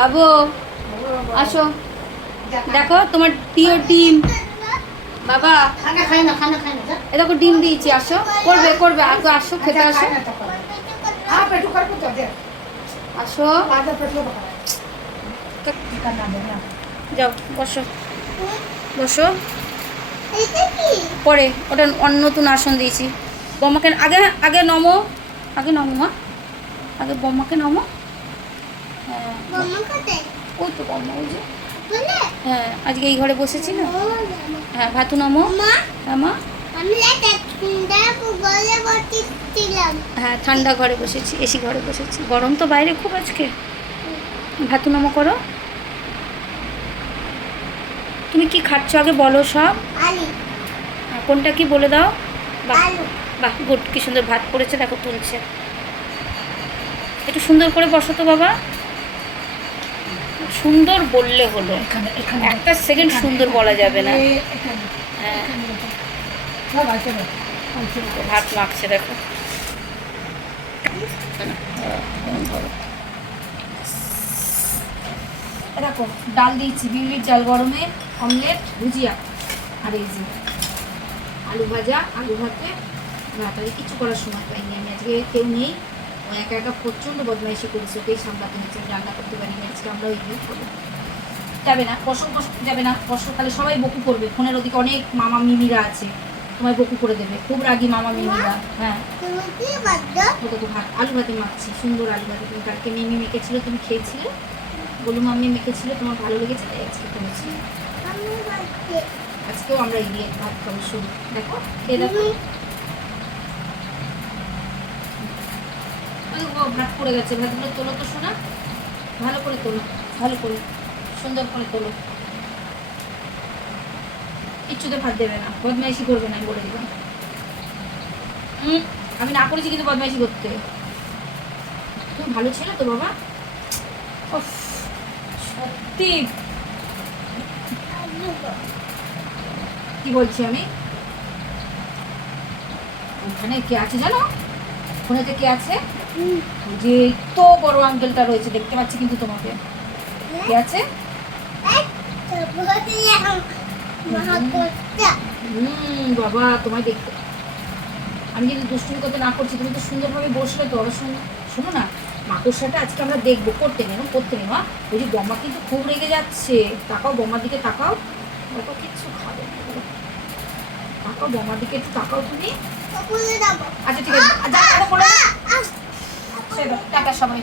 বাবু আসো, দেখো তোমার প্রিয় ডিম। বাবা এ দেখো ডিম দিয়েছি, আসো। করবে করবে, আগে আসো, খেতে আসো, আসো। যাও বসো, বসো। পরে ওটা নতুন আসন দিয়েছি। বম্মাকে আগে আগে নমো, আগে নমো মা, আগে বম্মাকে নমো। হ্যাঁ ওই তো বম্মা, ওই যে। হ্যাঁ আজকে এই ঘরে বসেছি না। হ্যাঁ ভাতু নমো। হ্যাঁ মা, হ্যাঁ ঠান্ডা ঘরে বসেছি, এসি ঘরে বসেছি, গরম তো বাইরে খুব আজকে। ভাতু নমো করো। তুমি কি খাচ্ছ আগে বলো সব। কোনটা কি বলে দাও। বাহ বাহ, গুড, কি সুন্দর ভাত পড়েছে, দেখো তুলছে। একটু সুন্দর করে বসো তো বাবা, সুন্দর বললে হলো, একটা সেকেন্ড সুন্দর বলা যাবে না। হ্যাঁ ভাত মাখছে দেখো। এরকম ডাল দিয়েছি, বিউলির চাল গরমে, অমলেট, ভুজিয়া, আর এই যে আলু ভাজা, আলু ভাতে ভাত। আর কিছু করার সময় পাইনি আমি, আজকে কেউ নেই, ও একা একা প্রচণ্ড বদমাইশি করেছে, ওকেই সামলাতে হচ্ছে, রান্না করতে পারিনি আজকে। আমরা ওই করবো, যাবে না বসো, বসো যাবে না বসো, তাহলে সবাই বকু করবে। ফোনের ওদিকে অনেক মামা মিমিরা আছে, তোমায় বকু করে দেবে, খুব রাগি মামা মিমিরা। হ্যাঁ ও তো ভাত, আলু ভাতে মাখছি, সুন্দর আলু ভাতে। তুমি কালকে মিমি মেখেছিল, তুমি খেয়েছিলে, বলুন মাম্মি মেখেছিল, তোমার ভালো লেগেছে, তাই আজকে করেছি। আজকেও আমরা এই দিয়ে ভাত খাবো শুধু, দেখো খেয়ে দেখো। ভাত পড়ে গেছে, ভাতগুলো তোলো তো শোনা, ভালো করে তোলো, ভালো করে সুন্দর করে তোলো। কিচ্ছুতে ভাত দেবে না, বদমাইশি করবে না, আমি বলে দিলাম। আমি না করেছি কিন্তু বদমাইশি করতে। তুমি ভালো ছিল তো বাবা, সত্যি। কি বলছি আমি, ওখানে কে আছে জানো, ওখানে কে আছে, যে তো বড় আঙ্কেলটা রয়েছে, দেখতে পাচ্ছি কিন্তু তোমাকে। কে আছে, বাবা তোমায় দেখতে। আমি যদি দুষ্টুমি করতে না করছি, তুমি তো সুন্দরভাবে বসলে তো। আবার শোনো না, মাকড়সাটা আজকে আমরা দেখবো, করতে নেই করতে নেই মা। ওই যে বম্মা কিন্তু খুব রেগে যাচ্ছে, তাকাও বম্মার দিকে, তাকাও, দেখো কিচ্ছু খাবে না, তাকাও বম্মার দিকে, একটু তাকাও তুমি। আচ্ছা ঠিক আছে, টাটা সবাই।